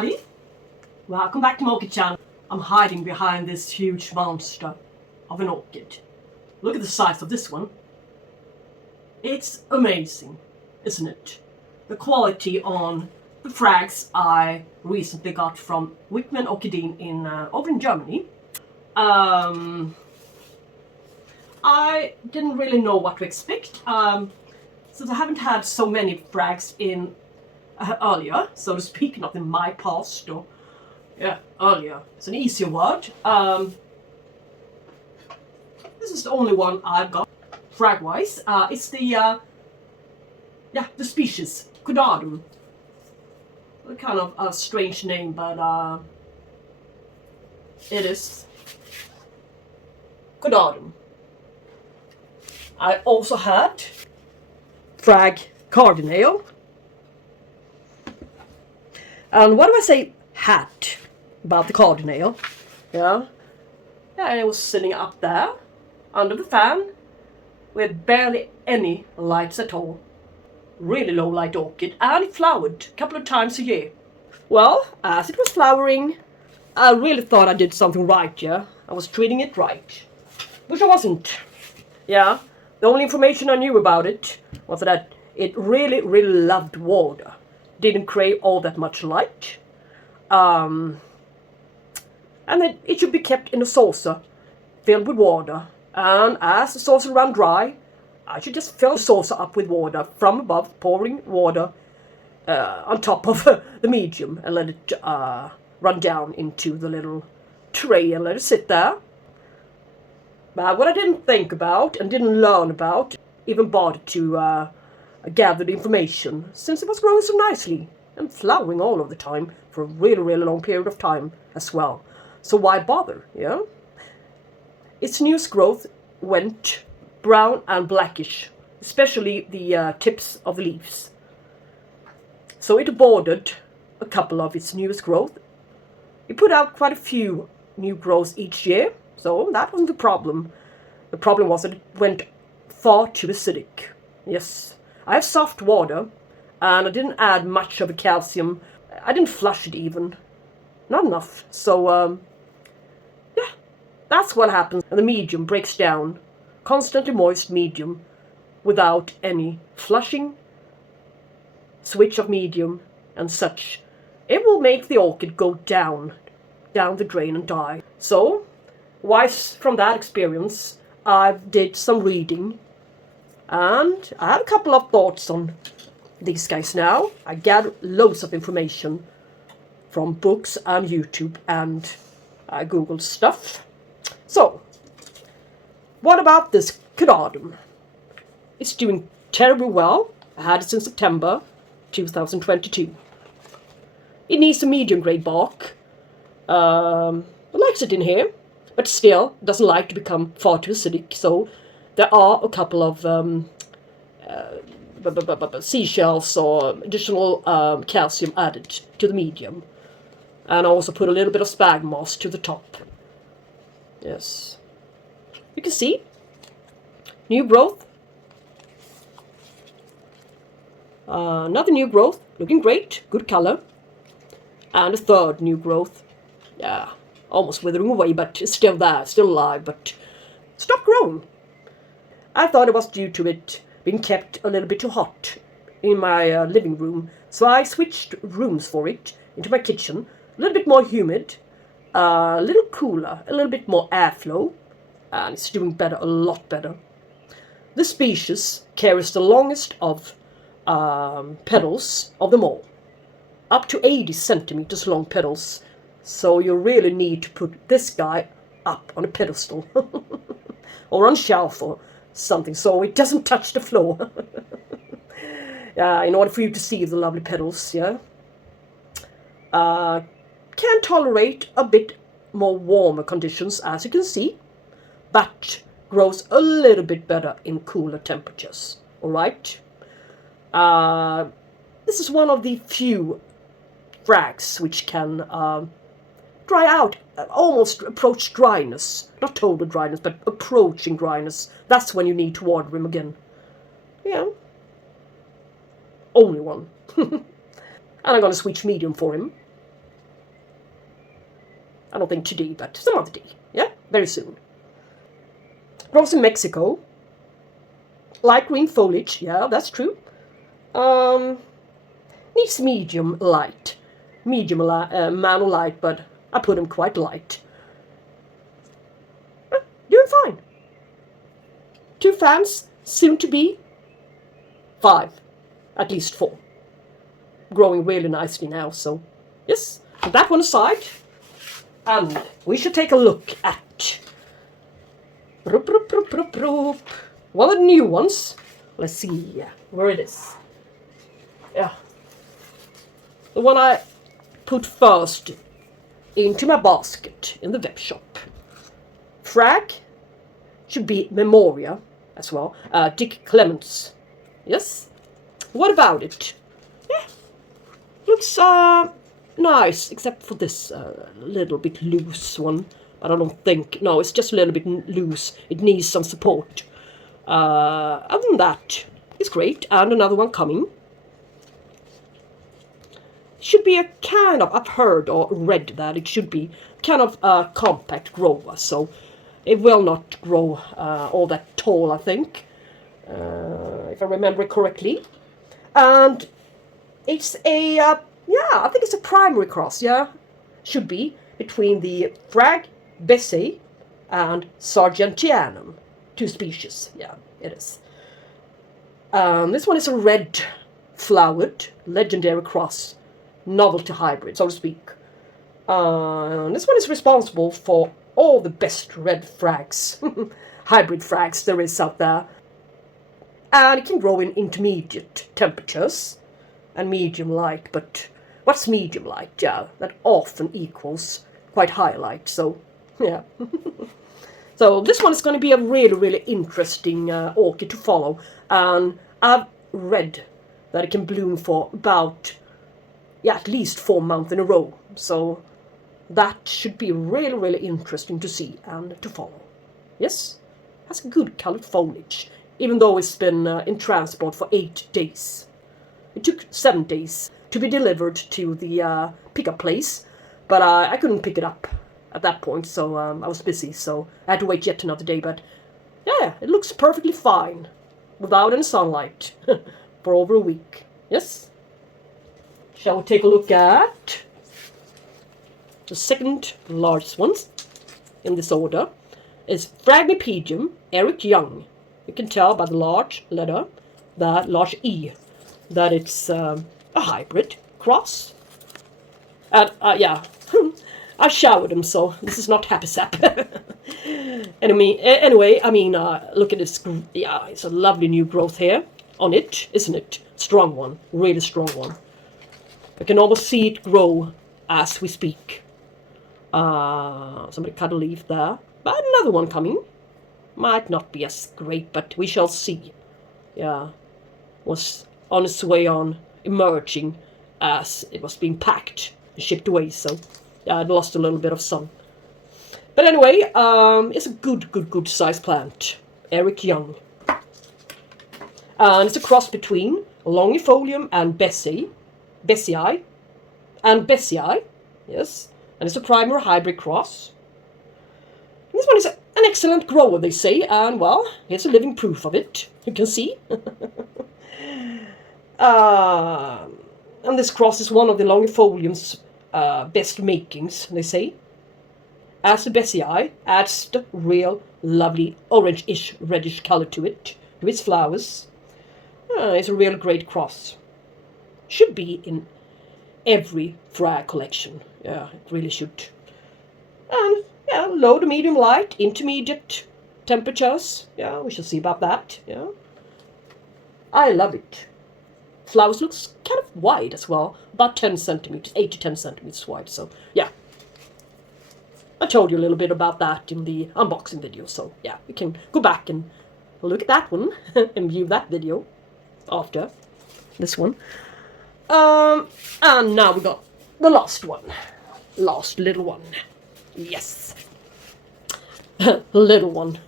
everybody! Welcome back to my orchid channel. I'm hiding behind this huge monster of an orchid. Look at the size of this one. It's amazing, isn't it? The quality on the frags I recently got from Wichmann Orchideen over in Germany. I didn't really know what to expect, since I haven't had so many frags in earlier, so to speak, not in my past, or earlier. It's an easier word. This is the only one I've got, frag-wise. It's the species, Orchidum. Kind of a strange name, but it is Orchidum. I also had Phragmipedium. And what do I say had about the cardinal? Yeah, it was sitting up there under the fan with barely any lights at all. Really low light orchid, and it flowered a couple of times a year. Well, as it was flowering, I really thought I did something right, yeah? I was treating it right. Which I wasn't. Yeah, the only information I knew about it was that it really, really loved water. Didn't crave all that much light. And that it should be kept in a saucer filled with water. And as the saucer ran dry, I should just fill the saucer up with water from above, pouring water on top of the medium and let it run down into the little tray and let it sit there. But what I didn't think about and didn't learn about, even bothered to gather the information, since it was growing so nicely and flowering all of the time for a really, really long period of time as well. So why bother, yeah? Its newest growth went brown and blackish, especially the tips of the leaves. So it aborted a couple of its newest growth. It put out quite a few new growths each year, so that wasn't the problem. The problem was that it went far too acidic. Yes, I have soft water, and I didn't add much of the calcium. I didn't flush it even. Not enough. So, that's what happens. And the medium breaks down. Constantly moist medium without any flushing, switch of medium, and such. It will make the orchid go down the drain and die. So, wise from that experience, I did some reading. And I had a couple of thoughts on these guys now. I gathered loads of information from books and YouTube, and I googled stuff. So, what about this Orchidum? It's doing terribly well. I had it since September 2022. It needs a medium grade bark. It likes it in here, but still doesn't like to become far too acidic, so there are a couple of seashells or additional calcium added to the medium. And I also put a little bit of spag moss to the top. Yes. You can see. New growth. Another new growth. Looking great. Good color. And a third new growth. Yeah. Almost withering away, but it's still there. Still alive, but stopped growing. I thought it was due to it being kept a little bit too hot in my living room. So I switched rooms for it into my kitchen. A little bit more humid, a little cooler, a little bit more airflow. And it's doing better, a lot better. This species carries the longest of petals of them all. Up to 80 centimeters long petals. So you really need to put this guy up on a pedestal. Or on a shelf or something, so it doesn't touch the floor. In order for you to see the lovely petals, yeah. Can tolerate a bit more warmer conditions, as you can see, but grows a little bit better in cooler temperatures. All right. This is one of the few frags which can dry out, almost approach dryness. Not total dryness, but approaching dryness. That's when you need to water him again. Yeah. Only one. And I'm going to switch medium for him. I don't think today, but some other day. Yeah, very soon. Grows in Mexico. Light green foliage, yeah, that's true. Needs medium light. Mono light, but I put him quite light. Doing fine. 2 fans, soon to be 5. At least 4. Growing really nicely now, so yes. Put that one aside. And we should take a look at one of the new ones. Let's see where it is. Yeah. The one I put first into my basket in the web shop. Frag should be Memoria as well. Dick Clements. Yes. What about it? Yeah. Looks nice, except for this little bit loose one. But I don't think, no, it's just a little bit loose. It needs some support. Other than that, it's great. And another one coming. Should be a kind of, I've heard or read that it should be kind of a compact grower. So it will not grow all that tall, I think. If I remember it correctly. And it's a, yeah, I think it's a primary cross, yeah. Should be between the Phragmipedium and Sargentianum. 2 species, yeah, it is. This one is a red flowered legendary cross, novelty hybrid, so to speak. This one is responsible for all the best red frags, hybrid frags there is out there. And it can grow in intermediate temperatures and medium light, but what's medium light? Yeah, that often equals quite high light, so yeah. So this one is going to be a really, really interesting orchid to follow. And I've read that it can bloom for about, yeah, at least 4 months in a row. So that should be really, really interesting to see and to follow. Yes, has good colored foliage, even though it's been in transport for 8 days. It took 7 days to be delivered to the pickup place, but I couldn't pick it up at that point, so I was busy, so I had to wait yet another day. But yeah, it looks perfectly fine without any sunlight for over a week. Yes. Shall we take a look at the second largest ones in this order? Is Phragmipedium Eric Young. You can tell by the large letter, that large E, that it's a hybrid cross. And yeah. I showered him, so this is not happy sap. Anyway, I mean, look at this. Yeah, it's a lovely new growth here on it, isn't it? Strong one, really strong one. I can almost see it grow as we speak. Somebody cut a leaf there. But another one coming. Might not be as great, but we shall see. Yeah, was on its way on emerging as it was being packed and shipped away, so yeah, it lost a little bit of sun. But anyway, it's a good size plant. Eric Young. And it's a cross between longifolium and Bessii. Yes. And it's a primary hybrid cross. This one is an excellent grower, they say, and well, here's a living proof of it. You can see. And this cross is one of the longifolium's best makings, they say. As the Bessii adds the real lovely orange-ish reddish color to it, to its flowers. It's a real great cross. Should be in every frag collection. Yeah, it really should. And yeah, low to medium light, intermediate temperatures. Yeah, we shall see about that. Yeah, I love it. Flowers looks kind of wide as well, about 10 centimeters, 8 to 10 centimeters wide. So yeah, I told you a little bit about that in the unboxing video. So yeah, you can go back and look at that one and view that video after this one. And now we got the last one, last little one. Yes, little one,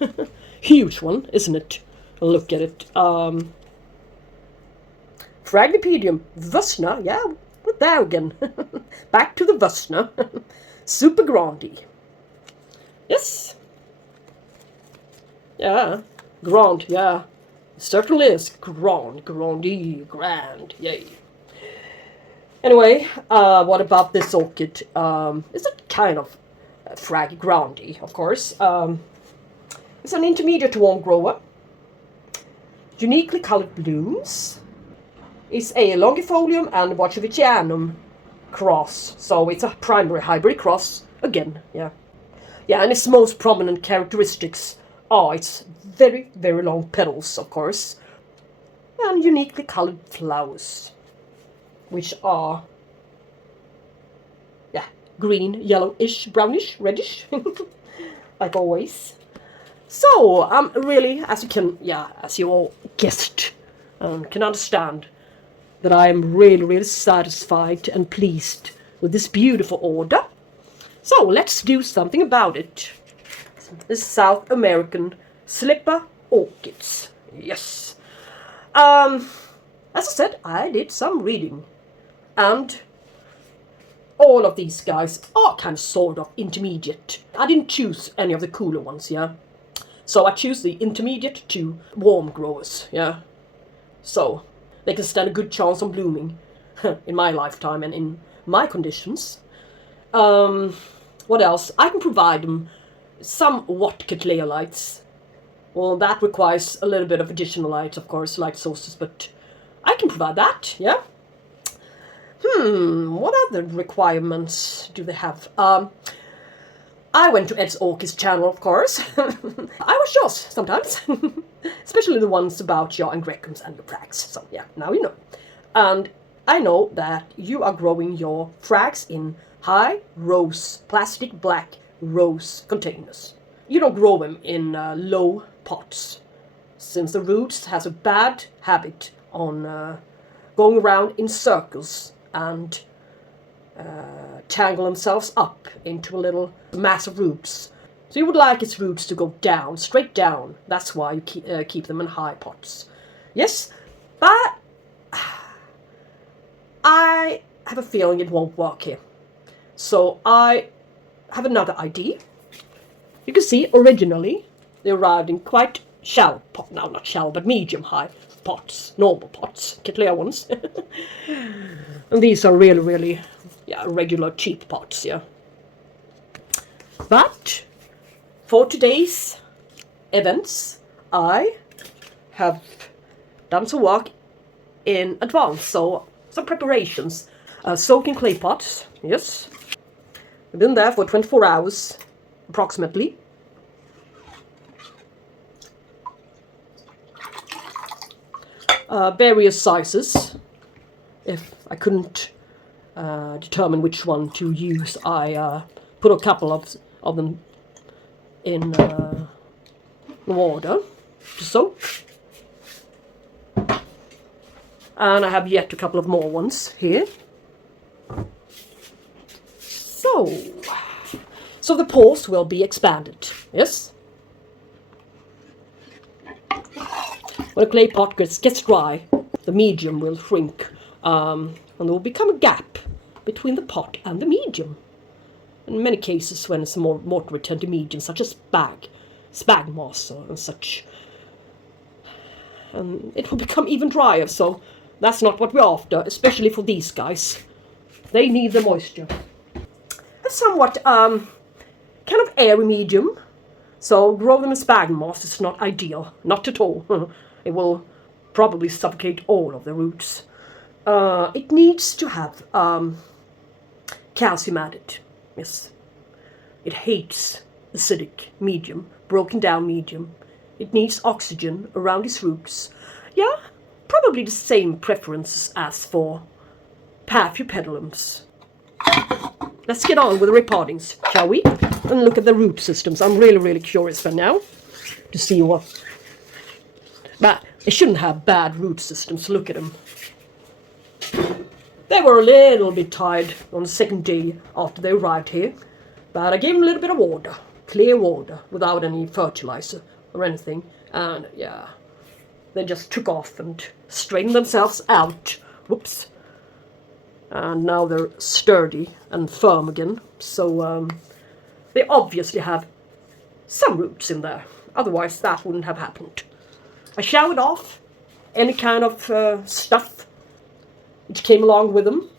huge one, isn't it? Look at it. Phragmipedium Vusna, yeah, we're there again. Back to the Vusna. super grande. Yes. Yeah, grand, yeah. Certainly is grand, yay. Anyway, what about this orchid? It's a kind of frag grande, of course. It's an intermediate warm grower. Uniquely colored blooms. It's a longifolium and Wichmann cross, so it's a primary hybrid cross again. Yeah, and its most prominent characteristics are its very, very long petals, of course, and uniquely colored flowers, which are, yeah, green, yellowish, brownish, reddish, like always. So, really, as you all guessed, can understand that I am really, really satisfied and pleased with this beautiful order. So, let's do something about it. The South American slipper orchids. Yes. As I said, I did some reading, and all of these guys are kind of sort of intermediate. I didn't choose any of the cooler ones, yeah. So I choose the intermediate to warm growers, yeah. So they can stand a good chance on blooming in my lifetime and in my conditions. What else? I can provide them some togetrher lights. Well, that requires a little bit of additional light, of course, light sources, but I can provide that, yeah. What other requirements do they have? I went to Ed's Orchid's channel, of course. I watch yours sometimes, especially the ones about your angrecums and your frags. So yeah, now you know. And I know that you are growing your frags in high rose, plastic black rose containers. You don't grow them in low pots, since the roots has a bad habit on going around in circles and tangle themselves up into a little mass of roots. So you would like its roots to go down, straight down. That's why you keep them in high pots. Yes, but I have a feeling it won't work here. So I have another idea. You can see originally they arrived in quite shallow pot, now not shallow, but medium high pots, normal pots, togetrher ones. And these are really, really, yeah, regular cheap pots, yeah. But for today's events, I have done some work in advance, so some preparations. Soaking clay pots, yes. I've been there for 24 hours, approximately. Various sizes. If I couldn't determine which one to use, I put a couple of them in water to soak. And I have yet a couple of more ones here. So the pores will be expanded, yes? When a clay pot gets dry, the medium will shrink, and there will become a gap between the pot and the medium. In many cases, when it's a more mortar-retentive medium, such as spag moss and such, it will become even drier, so that's not what we're after, especially for these guys. They need the moisture. A somewhat kind of airy medium, so grow them in spag moss is not ideal, not at all. It will probably suffocate all of the roots. It needs to have calcium added, yes. It hates acidic medium, broken down medium. It needs oxygen around its roots. Yeah, probably the same preferences as for Paphiopedilums. Let's get on with the repottings, shall we? And look at the root systems. I'm really, really curious by now to see what... But they shouldn't have bad root systems. Look at them. They were a little bit tired on the second day after they arrived here. But I gave them a little bit of water. Clear water, without any fertilizer or anything. And yeah, they just took off and straightened themselves out. Whoops. And now they're sturdy and firm again. So they obviously have some roots in there. Otherwise that wouldn't have happened. I showered off any kind of stuff which came along with them.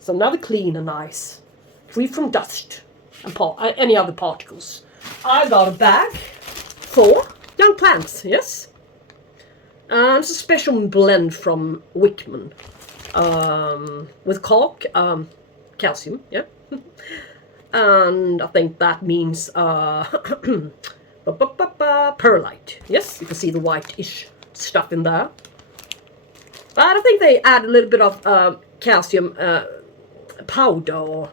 So now they're clean and nice. Free from dust and any other particles. I got a bag for young plants, yes. And it's a special blend from Wichmann. With cork, calcium, yeah. And I think that means perlite. Yes, you can see the whitish stuff in there. But I think they add a little bit of calcium powder or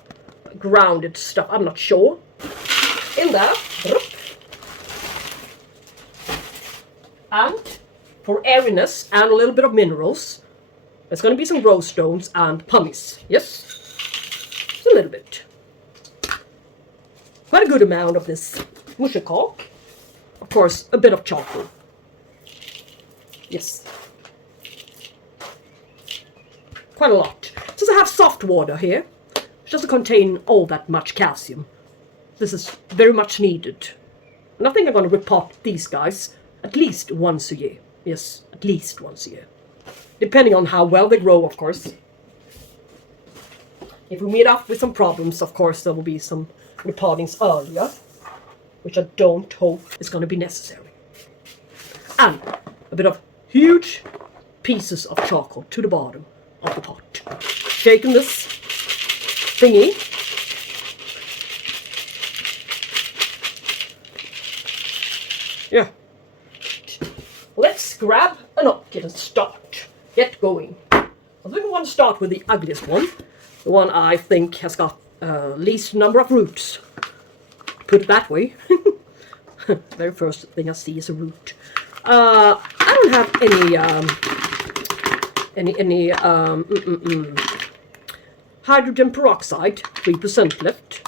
grounded stuff, I'm not sure, in there. And for airiness and a little bit of minerals, there's going to be some rose stones and pumice. Yes, just a little bit. Quite a good amount of this mushy cork. Of course, a bit of charcoal. Yes. Quite a lot. Since I have soft water here, it doesn't contain all that much calcium. This is very much needed. And I think I'm going to repot these guys at least once a year. Yes, at least once a year. Depending on how well they grow, of course. If we meet up with some problems, of course, there will be some repottings earlier, which I don't hope is going to be necessary. And a bit of huge pieces of charcoal to the bottom of the pot. Shaking this thingy. Yeah. Let's grab an orchid and start. Get going. I think I want to start with the ugliest one. The one I think has got least number of roots. Put it that way. Very first thing I see is a root. I don't have any hydrogen peroxide, 3% left.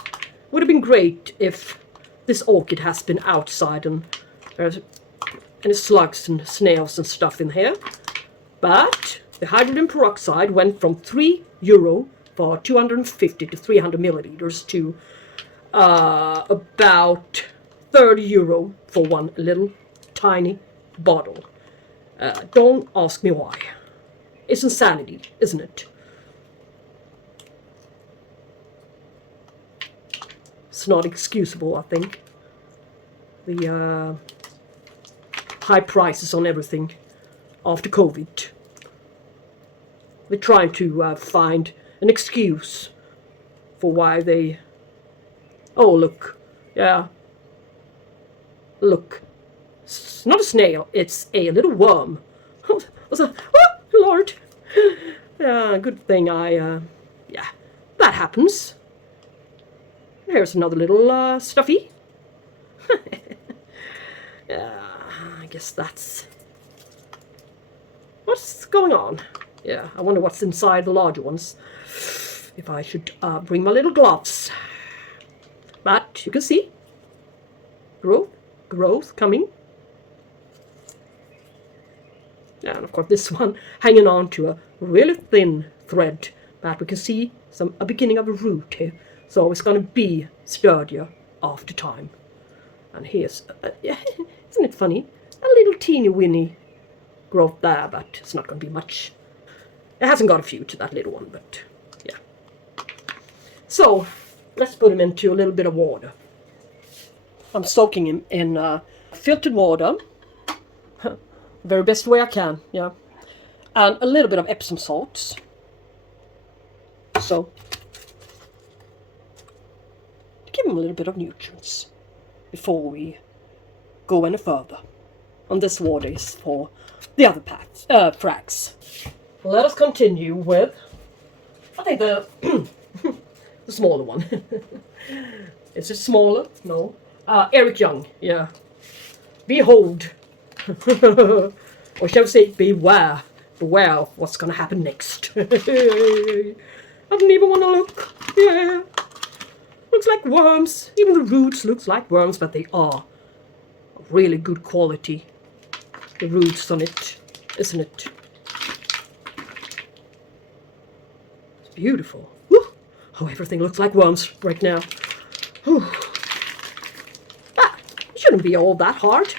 Would have been great if this orchid has been outside and there's any slugs and snails and stuff in here. But the hydrogen peroxide went from €3 for 250 to 300 milliliters to about €30 for one little tiny bottle. Don't ask me why. It's insanity, isn't it? It's not excusable, I think. The high prices on everything after COVID. They're trying to find an excuse for why they... Oh, look. Yeah. Look. It's not a snail. It's a little worm. Oh, Lord. Yeah, good thing yeah, that happens. Here's another little stuffy. Yeah, I guess that's... What's going on? Yeah, I wonder what's inside the larger ones. If I should bring my little gloves. But you can see growth coming. Yeah, and of course this one hanging on to a really thin thread. But we can see a beginning of a root here. So it's going to be sturdier after time. And here's, yeah, isn't it funny? A little teeny weeny growth there, but it's not going to be much. It hasn't got a few to that little one, but yeah. So let's put him into a little bit of water. I'm soaking him in filtered water. Very best way I can, yeah. And a little bit of Epsom salts. So, to give him a little bit of nutrients before we go any further. And this water is for the other frags. Let us continue with, I think the the smaller one. Is it smaller? No. Eric Young, yeah. Behold. Or shall we say, beware. Beware of what's going to happen next. I don't even want to look. Yeah. Looks like worms. Even the roots looks like worms, but they are really good quality. The roots on it, isn't it? Beautiful. Woo. Oh, everything looks like worms right now. Whew. Ah, it shouldn't be all that hard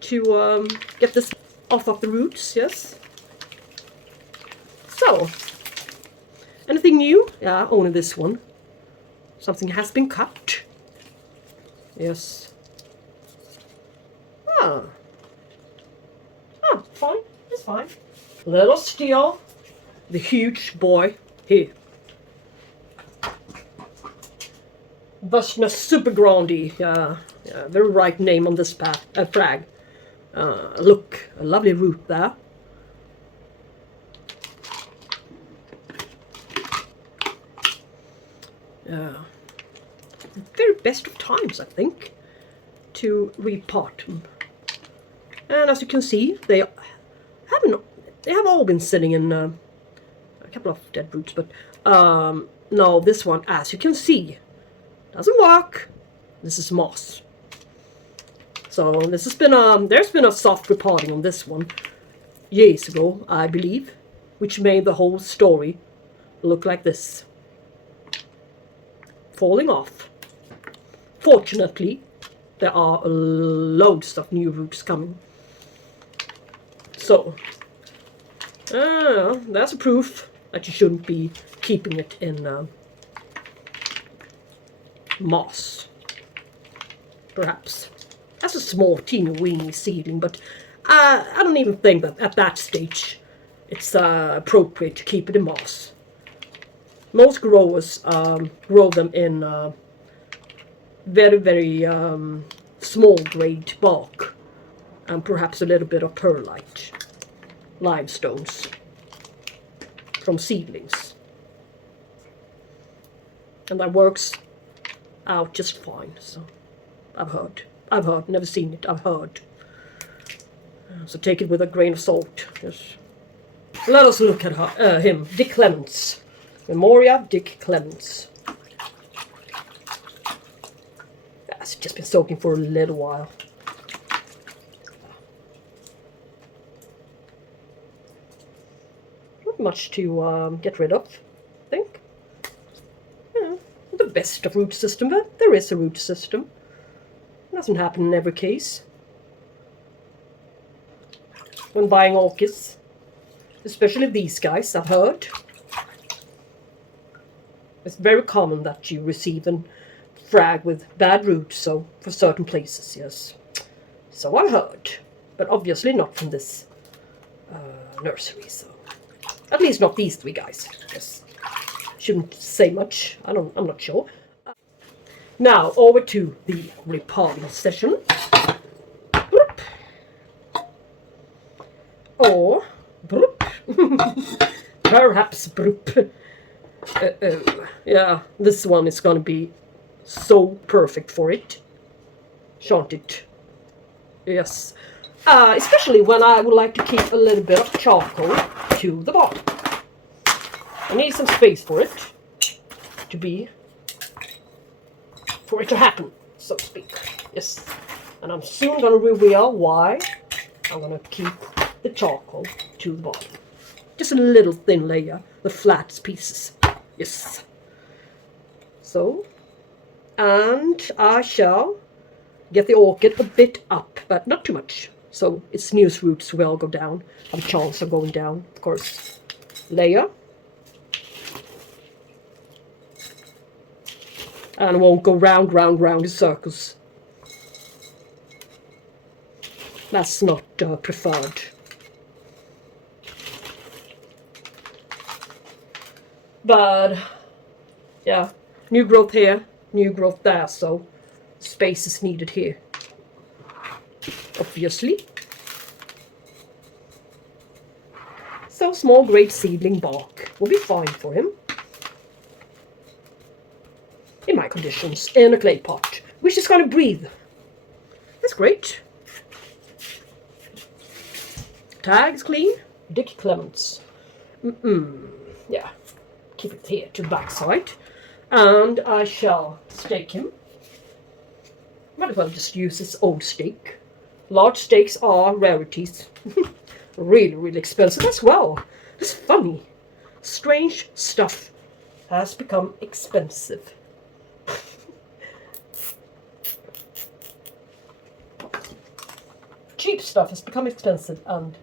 to get this off of the roots, yes. So, anything new? Yeah, only this one. Something has been cut. Yes. Ah. Ah, fine. It's fine. Let us steal the huge boy here. Vashna Super Grandi. Yeah, very right name on this frag. Look, a lovely root there. The very best of times, I think, to repot them. And as you can see, they have all been sitting in a couple of dead roots, but no, this one, as you can see, doesn't work. This is moss. So this has been there's been a soft repotting on this one years ago, I believe, which made the whole story look like this. Falling off. Fortunately, there are loads of new roots coming. So, that's a proof that you shouldn't be keeping it in moss. Perhaps. That's a small, teeny weeny seedling, but I don't even think that at that stage it's appropriate to keep it in moss. Most growers grow them in very, very small grade bark and perhaps a little bit of perlite, limestones from seedlings. And that works out just fine. So I've heard, never seen it, I've heard. So take it with a grain of salt. Yes. Let us look at him, Dick Clements. Memoria, Dick Clements. That's just been soaking for a little while. Not much to get rid of, I think. Yeah, the best of root system, but there is a root system. It doesn't happen in every case. When buying orchids, especially these guys, I've heard. It's very common that you receive a frag with bad roots, so for certain places, yes. So I've heard, but obviously not from this nursery, so at least not these three guys. Yes, shouldn't say much. I'm not sure. Now over to the repotting session, or perhaps yeah, this one is going to be so perfect for it, shan't it? Yes, especially when I would like to keep a little bit of charcoal to the bottom. I need some space for it to happen, so to speak. Yes, and I'm soon going to reveal why I'm going to keep the charcoal to the bottom. Just a little thin layer, the flat pieces. Yes. So, and I shall get the orchid a bit up, but not too much. So its newest roots will go down. Have a chance of going down, of course. Layer. And won't go round in circles. That's not preferred. But yeah, new growth here, new growth there, so space is needed here, obviously. So small grade seedling bark will be fine for him in my conditions, in a clay pot, which is going to breathe. That's great. Tags clean. Dick Clements. Yeah. Keep it here to the back side, and I shall stake him. Might as well just use this old stake. Large stakes are rarities. Really, really expensive as well. It's funny. strange stuff has become expensive. Cheap stuff has become expensive, and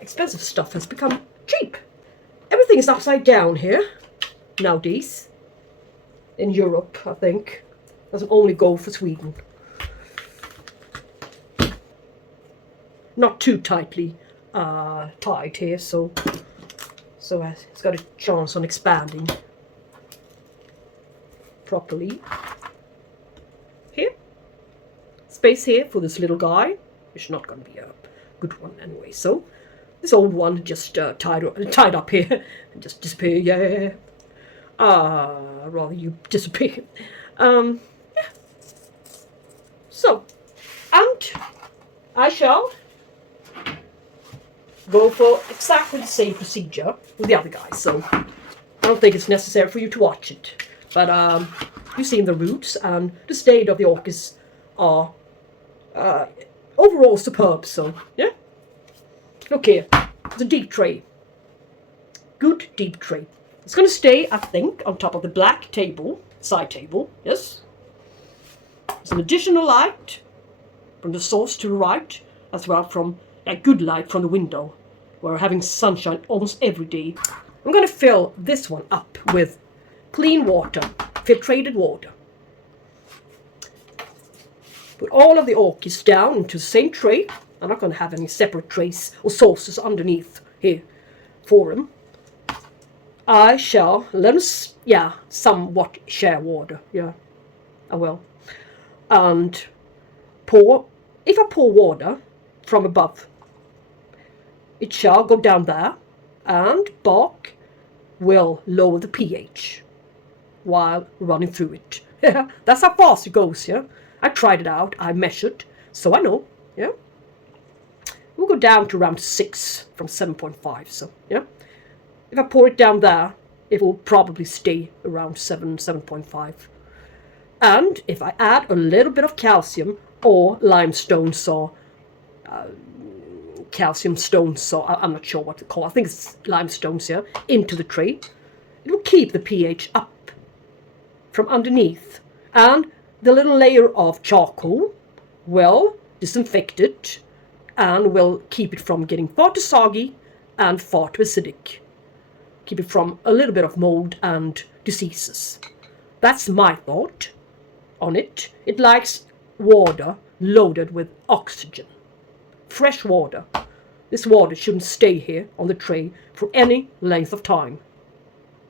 expensive stuff has become cheap. Everything is upside down here nowadays. In Europe, I think. Doesn't only go for Sweden. Not too tightly tied here, so it's got a chance on expanding properly. Here, space here for this little guy. It's not going to be a good one anyway. So this old one just tied up here and just disappear. Yeah. Rather you disappear. Yeah. So, and I shall go for exactly the same procedure with the other guys. So I don't think it's necessary for you to watch it. But you've seen the roots, and the state of the orchids are overall superb. So yeah. Look here, it's a deep tray. Good deep tray. It's going to stay, I think, on top of the black table, side table. Yes. Some additional light from the source to the right, as well from good light from the window. We're having sunshine almost every day. I'm going to fill this one up with clean water, filtrated water. Put all of the orchids down into the same tray. I'm not going to have any separate trays or saucers underneath here for them. I shall let them, somewhat share water. Yeah, I will. And if I pour water from above, it shall go down there, and bark will lower the pH while running through it. Yeah, that's how fast it goes. Yeah, I tried it out. I measured, so I know. Yeah, we'll go down to around 6 from 7.5. So yeah, if I pour it down there, it will probably stay around 7.5. And if I add a little bit of calcium or limestone saw, calcium stone saw, I'm not sure what to call it. I think it's limestones here, into the tray, it will keep the pH up from underneath. And the little layer of charcoal will disinfect it and will keep it from getting far too soggy and far too acidic. Keep it from a little bit of mold and diseases. That's my thought on it. It likes water loaded with oxygen. Fresh water. This water shouldn't stay here on the tray for any length of time.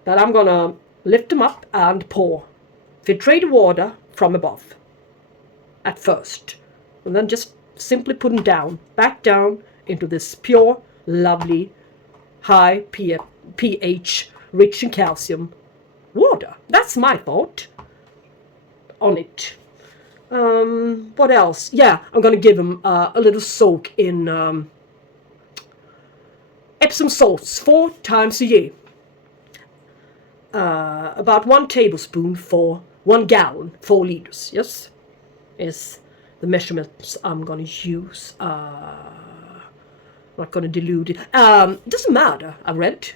But I'm gonna lift them up and pour filtrated water from above at first. And then just simply put them down, back down into this pure, lovely, high pH, rich in calcium water. That's my thought on it. What else? Yeah, I'm going to give them a little soak in Epsom salts 4 times a year. About 1 tablespoon for 1 gallon, 4 liters. Yes, is the measurements I'm going to use. I'm not going to dilute it. It doesn't matter, I read.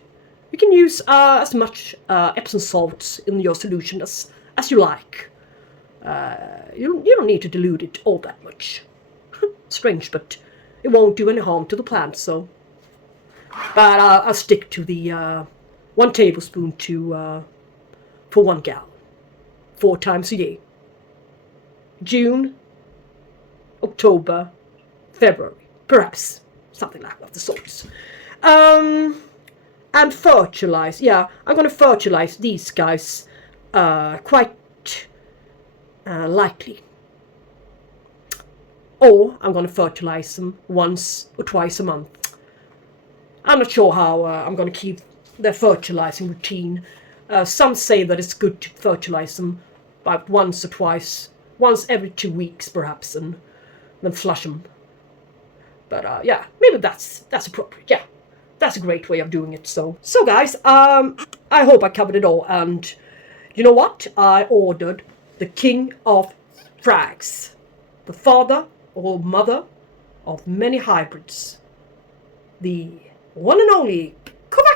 You can use as much Epsom salts in your solution as you like. You don't need to dilute it all that much. Strange, but it won't do any harm to the plant, so. But I'll stick to the 1 tablespoon for 1 gallon. 4 times a year. June, October, February, perhaps. Something like that, of the sorts. And fertilize. Yeah, I'm going to fertilize these guys quite lightly. Or I'm going to fertilize them once or twice a month. I'm not sure how I'm going to keep their fertilizing routine. Some say that it's good to fertilize them about once or twice, once every 2 weeks perhaps, and then flush them. But yeah, maybe that's appropriate. Yeah, that's a great way of doing it. So guys, I hope I covered it all. And you know what? I ordered the king of frags, the father or mother of many hybrids, the one and only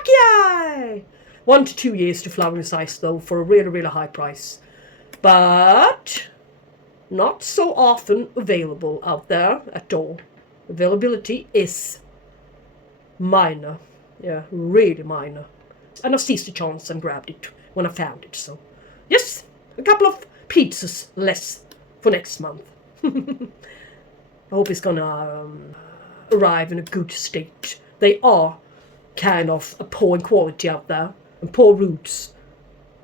Lucky! 1 to 2 years to flowering size though, for a really, really high price. But not so often available out there at all. Availability is minor. Yeah, really minor. And I seized the chance and grabbed it when I found it. So, yes, a couple of pizzas less for next month. I hope it's gonna arrive in a good state. They are kind of a poor in quality out there and poor roots.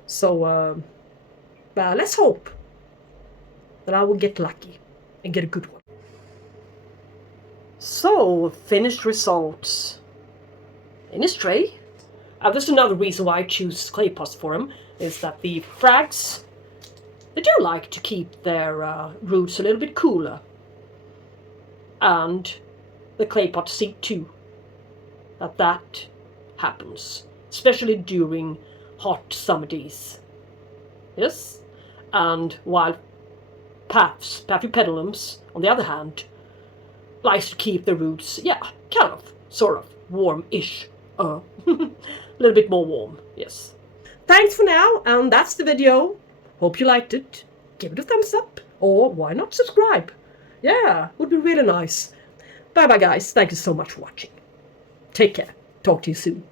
So, let's hope that I will get lucky and get a good one. So, finished results in his tray. There's another reason why I choose clay pots for them, is that the frags, they do like to keep their roots a little bit cooler. And the clay pots see too that happens, especially during hot summer days. Yes? And while Paphiopedilums, on the other hand, likes to keep the roots, kind of, sort of, warm-ish. A little bit more warm, yes. Thanks for now, and that's the video. Hope you liked it. Give it a thumbs up, or why not subscribe? Yeah, would be really nice. Bye bye guys, thank you so much for watching. Take care, talk to you soon.